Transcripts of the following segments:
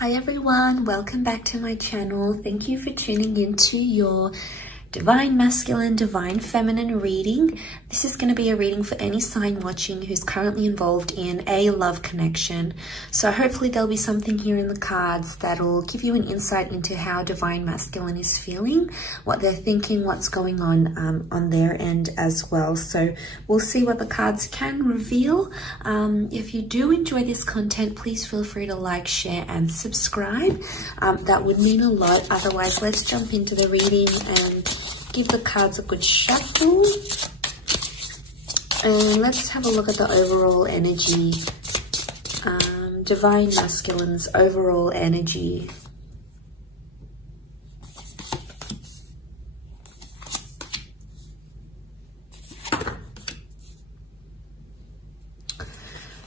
Hi everyone, welcome back to my channel. Thank you for tuning into your Divine Masculine, Divine Feminine reading. This is going to be a reading for any sign watching who's currently involved in a love connection. So hopefully there'll be something here in the cards that'll give you an insight into how Divine Masculine is feeling, what they're thinking, what's going on their end as well. So we'll see what the cards can reveal. If you do enjoy this content, please feel free to like, share and subscribe. That would mean a lot. Otherwise, let's jump into the reading and give the cards a good shuffle. And let's have a look at the overall energy. Divine Masculine's overall energy.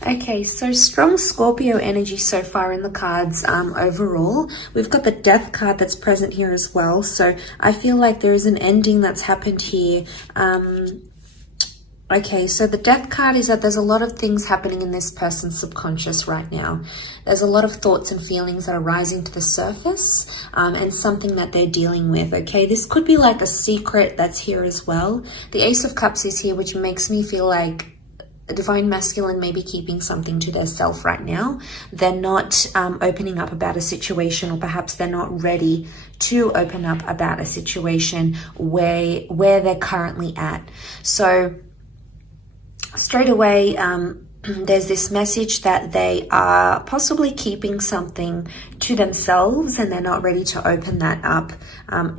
Okay, so strong Scorpio energy so far in the cards overall. We've got the Death card that's present here as well. So I feel like there is an ending that's happened here. Okay, so the Death card is that there's a lot of things happening in this person's subconscious right now. There's a lot of thoughts and feelings that are rising to the surface and something that they're dealing with, okay? This could be like a secret that's here as well. The Ace of Cups is here, which makes me feel like Divine Masculine may be keeping something to their self right now. They're not opening up about a situation, or perhaps they're not ready to open up about a situation where they're currently at. So straight away, there's this message that they are possibly keeping something to themselves and they're not ready to open that up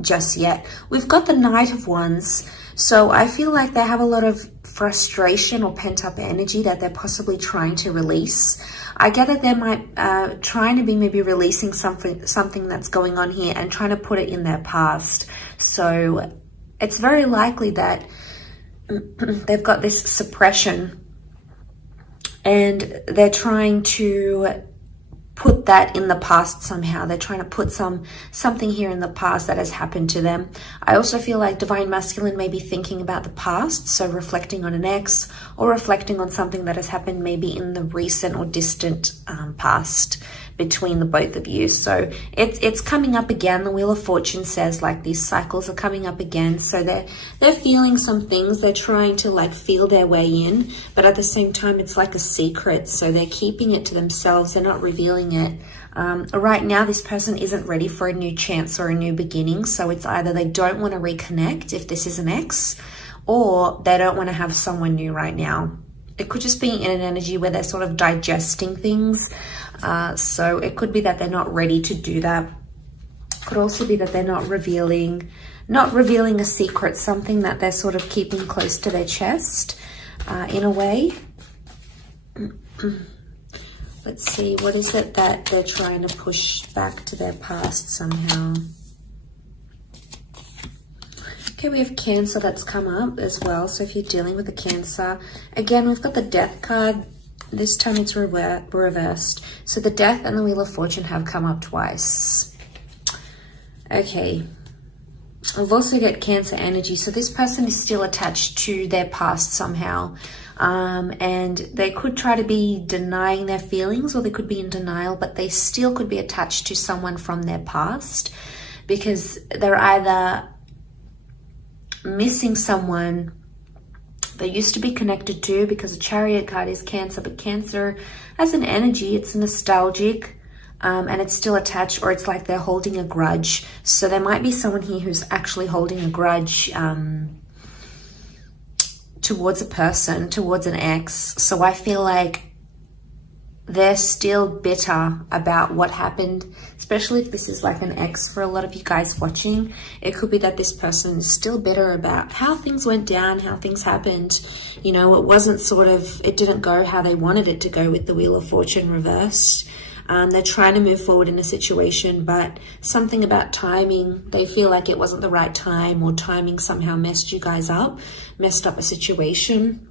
just yet. We've got the Knight of Wands. So I feel like they have a lot of frustration or pent-up energy that they're possibly trying to release. I get that they might trying to be maybe releasing something that's going on here and trying to put it in their past. So it's very likely that they've got this suppression and they're trying to put that in the past somehow. They're trying to put something here in the past that has happened to them. I also feel like Divine Masculine may be thinking about the past, so reflecting on an ex or reflecting on something that has happened maybe in the recent or distant past between the both of you. So it's coming up again. The Wheel of Fortune says like these cycles are coming up again. So they're feeling some things. They're trying to like feel their way in, but at the same time it's like a secret. So they're keeping it to themselves. They're not revealing it. Right now this person isn't ready for a new chance or a new beginning. So it's either they don't want to reconnect if this is an ex, or they don't want to have someone new right now. It could just be in an energy where they're sort of digesting things. So it could be that they're not ready to do that. Could also be that they're not revealing a secret, something that they're sort of keeping close to their chest in a way. Let's see, what is it that they're trying to push back to their past somehow? Okay, we have Cancer that's come up as well. So if you're dealing with a Cancer, again, we've got the Death card. This time it's reversed. So the Death and the Wheel of Fortune have come up twice. Okay. I've also got Cancer energy. So this person is still attached to their past somehow. And they could try to be denying their feelings, or they could be in denial, but they still could be attached to someone from their past, because they're either missing someone they used to be connected to, because the Chariot card is Cancer, but Cancer as an energy, it's nostalgic and it's still attached, or it's like they're holding a grudge. So there might be someone here who's actually holding a grudge towards a person, towards an ex. So I feel like they're still bitter about what happened, especially if this is like an ex for a lot of you guys watching. It could be that this person is still bitter about how things went down, how things happened. You know, it didn't go how they wanted it to go with the Wheel of Fortune reversed. They're trying to move forward in a situation, but something about timing, they feel like it wasn't the right time, or timing somehow messed you guys up, messed up a situation.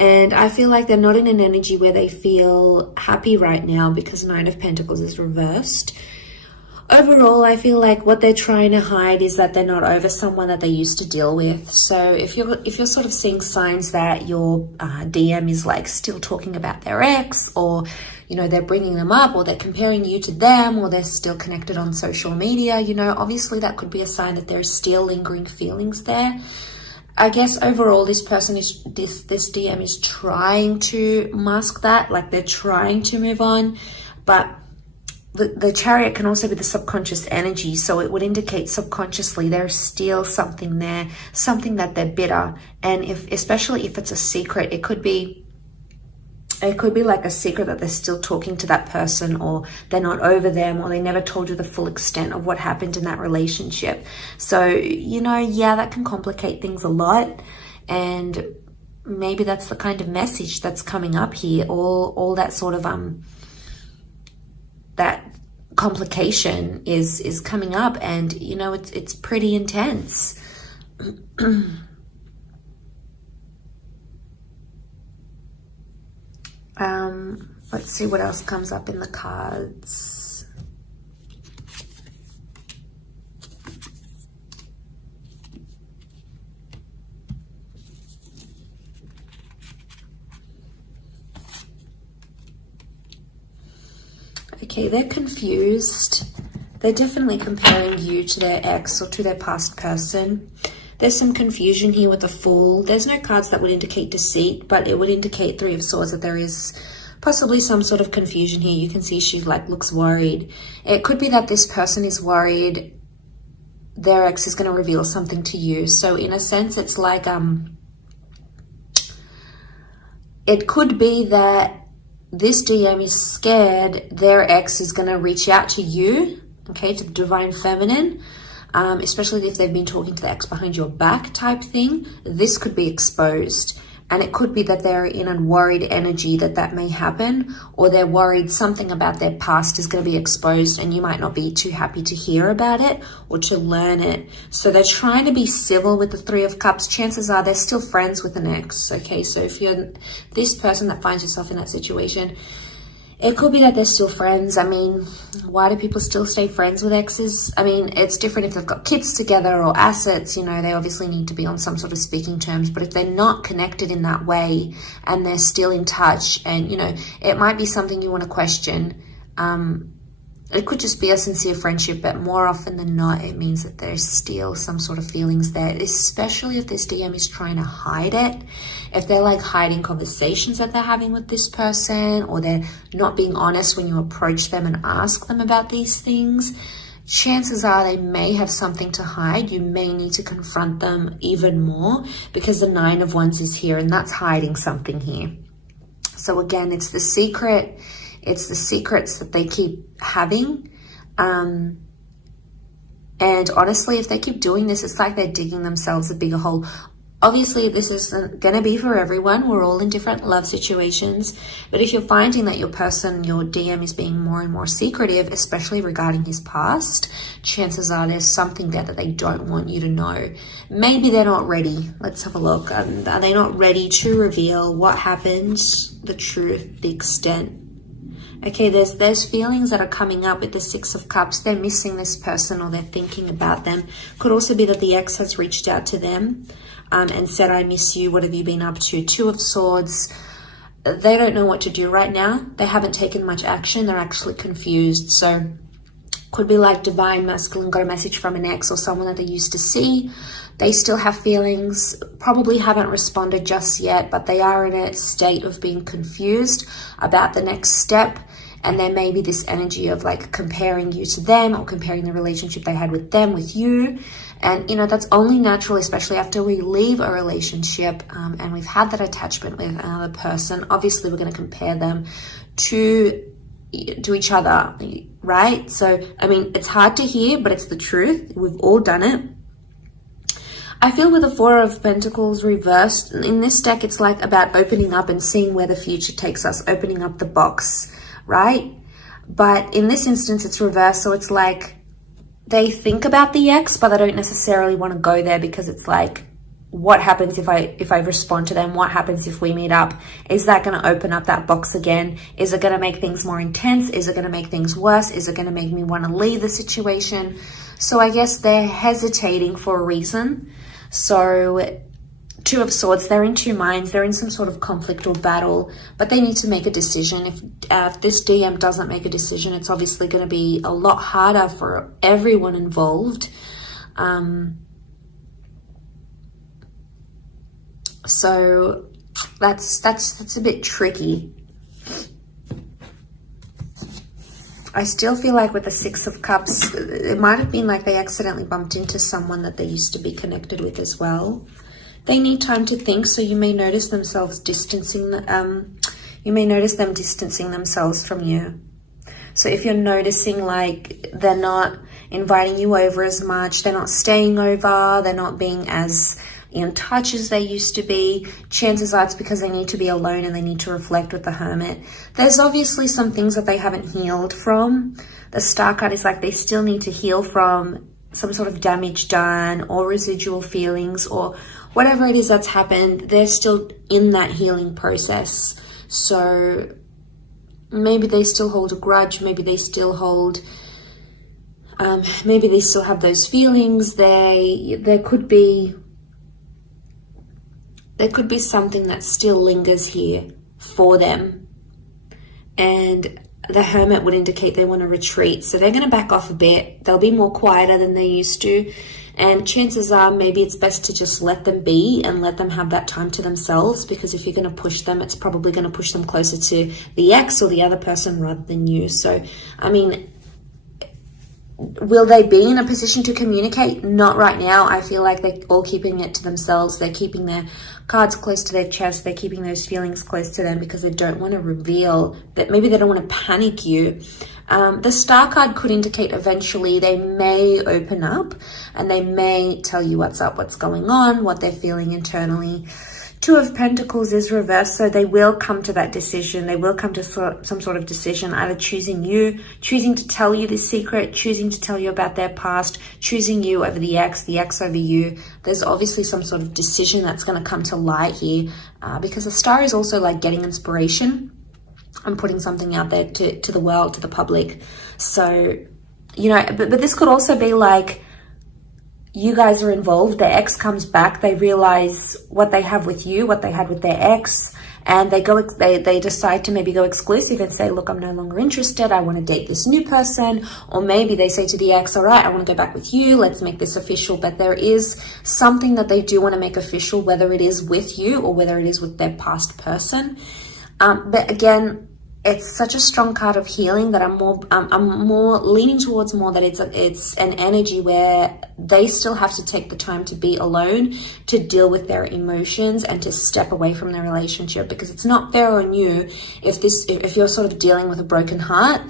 And I feel like they're not in an energy where they feel happy right now, because Nine of Pentacles is reversed. Overall, I feel like what they're trying to hide is that they're not over someone that they used to deal with. So if you're sort of seeing signs that your DM is like still talking about their ex, or you know, they're bringing them up, or they're comparing you to them, or they're still connected on social media, you know, obviously that could be a sign that there's still lingering feelings there. I guess overall this DM is trying to mask that, like they're trying to move on, but the Chariot can also be the subconscious energy, so it would indicate subconsciously there's still something there, something that they're bitter. And especially if it's a secret, it could be like a secret that they're still talking to that person, or they're not over them, or they never told you the full extent of what happened in that relationship. So, you know, yeah, that can complicate things a lot. And maybe that's the kind of message that's coming up here. All that sort of that complication is coming up, and you know, it's pretty intense. Let's see what else comes up in the cards. Okay, they're confused. They're definitely comparing you to their ex or to their past person. There's some confusion here with the Fool. There's no cards that would indicate deceit, but it would indicate Three of Swords that there is possibly some sort of confusion here. You can see she like looks worried. It could be that this person is worried their ex is going to reveal something to you. So in a sense, it's like it could be that this DM is scared their ex is going to reach out to you, okay, to the Divine Feminine, especially if they've been talking to the ex behind your back type thing. This could be exposed. And it could be that they're in a worried energy that may happen, or they're worried something about their past is going to be exposed and you might not be too happy to hear about it or to learn it. So they're trying to be civil with the Three of Cups. Chances are they're still friends with an ex, okay? So if you're this person that finds yourself in that situation, it could be that they're still friends. I mean, why do people still stay friends with exes? I mean, it's different if they've got kids together or assets, you know, they obviously need to be on some sort of speaking terms. But if they're not connected in that way and they're still in touch, and, you know, it might be something you want to question. It could just be a sincere friendship, but more often than not, it means that there's still some sort of feelings there, especially if this DM is trying to hide it. If they're like hiding conversations that they're having with this person, or they're not being honest when you approach them and ask them about these things, chances are they may have something to hide. You may need to confront them even more, because the Nine of Wands is here, and that's hiding something here. So again, it's the secret. It's the secrets that they keep having. And honestly, if they keep doing this, it's like they're digging themselves a bigger hole. Obviously, this isn't going to be for everyone. We're all in different love situations. But if you're finding that your person, your DM, is being more and more secretive, especially regarding his past, chances are there's something there that they don't want you to know. Maybe they're not ready. Let's have a look. Are they not ready to reveal what happened, the truth, the extent? Okay, there's feelings that are coming up with the Six of Cups. They're missing this person, or they're thinking about them. Could also be that the ex has reached out to them and said, I miss you, what have you been up to? Two of Swords. They don't know what to do right now. They haven't taken much action. They're actually confused. So could be like Divine Masculine got a message from an ex or someone that they used to see. They still have feelings, probably haven't responded just yet, but they are in a state of being confused about the next step. And there may be this energy of like comparing you to them, or comparing the relationship they had with them with you. And, you know, that's only natural, especially after we leave a relationship and we've had that attachment with another person. Obviously, we're going to compare them to each other, right? So, I mean, it's hard to hear, but it's the truth. We've all done it. I feel with the Four of Pentacles reversed, in this deck, it's like about opening up and seeing where the future takes us, opening up the box, right? But in this instance, it's reversed. So it's like they think about the ex, but they don't necessarily want to go there, because it's like what happens if I respond to them? What happens if we meet up? Is that going to open up that box again? Is it going to make things more intense? Is it going to make things worse? Is it going to make me want to leave the situation? So I guess they're hesitating for a reason. So Two of Swords, they're in two minds. They're in some sort of conflict or battle, but they need to make a decision. If this DM doesn't make a decision, it's obviously going to be a lot harder for everyone involved. So that's a bit tricky. I still feel like with the Six of Cups, it might have been like they accidentally bumped into someone that they used to be connected with as well. They need time to think, so you may notice themselves distancing, you may notice them distancing themselves from you. So if you're noticing like they're not inviting you over as much, they're not staying over, they're not being as in touch as they used to be, chances are it's because they need to be alone and they need to reflect with the Hermit. There's obviously some things that they haven't healed from. The Star card is like they still need to heal from some sort of damage done or residual feelings or whatever it is that's happened. They're still in that healing process. So maybe they still hold a grudge, maybe they still hold maybe they still have those feelings. There could be something that still lingers here for them. And the Hermit would indicate they want to retreat. So they're going to back off a bit. They'll be more quieter than they used to. And chances are maybe it's best to just let them be and let them have that time to themselves, because if you're going to push them, it's probably going to push them closer to the ex or the other person rather than you. So, I mean, will they be in a position to communicate? Not right now. I feel like they're all keeping it to themselves. They're keeping their cards close to their chest. They're keeping those feelings close to them because they don't want to reveal that. Maybe they don't want to panic you. The Star card could indicate eventually they may open up and they may tell you what's up, what's going on, what they're feeling internally. Two of Pentacles is reversed, so they will come to that decision. They will come to some sort of decision, either choosing you, choosing to tell you this secret, choosing to tell you about their past, choosing you over the ex over you. There's obviously some sort of decision that's going to come to light here, because the Star is also like getting inspiration and putting something out there to the world, to the public. So, you know, but this could also be like, you guys are involved, their ex comes back, they realize what they have with you, what they had with their ex, and they decide to maybe go exclusive and say, look, I'm no longer interested, I want to date this new person. Or maybe they say to the ex, all right, I want to go back with you, let's make this official. But there is something that they do want to make official, whether it is with you or whether it is with their past person. But again, it's such a strong card of healing that I'm more leaning towards more that it's an energy where they still have to take the time to be alone, to deal with their emotions and to step away from their relationship, because it's not fair on you if you're sort of dealing with a broken heart,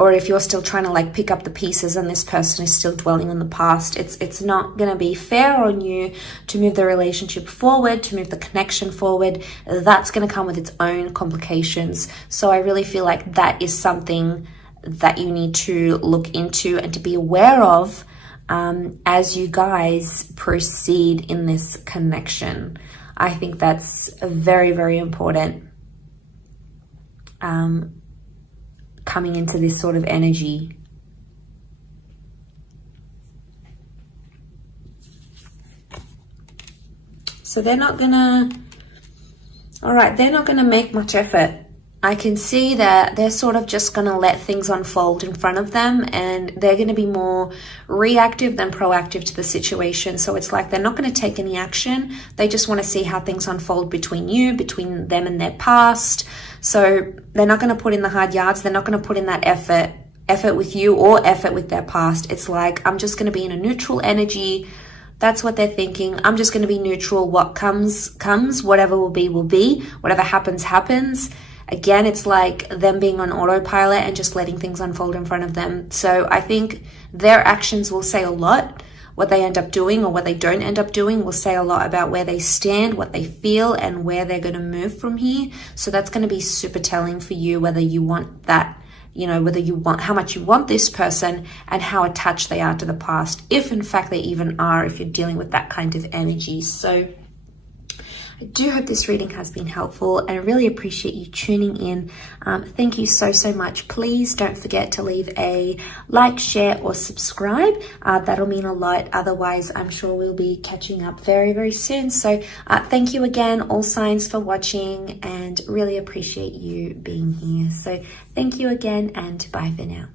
or if you're still trying to like pick up the pieces and this person is still dwelling on the past. It's not going to be fair on you to move the relationship forward, to move the connection forward. That's going to come with its own complications. So I really feel like that is something that you need to look into and to be aware of as you guys proceed in this connection. I think that's very, very important. Coming into this sort of energy. So they're not gonna, all right, they're not gonna make much effort. I can see that they're sort of just gonna let things unfold in front of them, and they're gonna be more reactive than proactive to the situation. So it's like they're not gonna take any action. They just wanna see how things unfold between you, between them and their past. So they're not going to put in the hard yards. They're not going to put in that effort with you or effort with their past. It's like, I'm just going to be in a neutral energy. That's what they're thinking. I'm just going to be neutral. What comes, comes. Whatever will be, will be. Whatever happens, happens. Again, it's like them being on autopilot and just letting things unfold in front of them. So I think their actions will say a lot. What they end up doing or what they don't end up doing will say a lot about where they stand, what they feel, and where they're going to move from here. So that's going to be super telling for you, whether you want that, you know, whether you want, how much you want this person and how attached they are to the past, if in fact they even are, if you're dealing with that kind of energy. So I do hope this reading has been helpful, and I really appreciate you tuning in. Thank you so much. Please don't forget to leave a like, share, or subscribe. That'll mean a lot. Otherwise, I'm sure we'll be catching up very soon. So thank you again, all signs, for watching, and really appreciate you being here. So thank you again, and bye for now.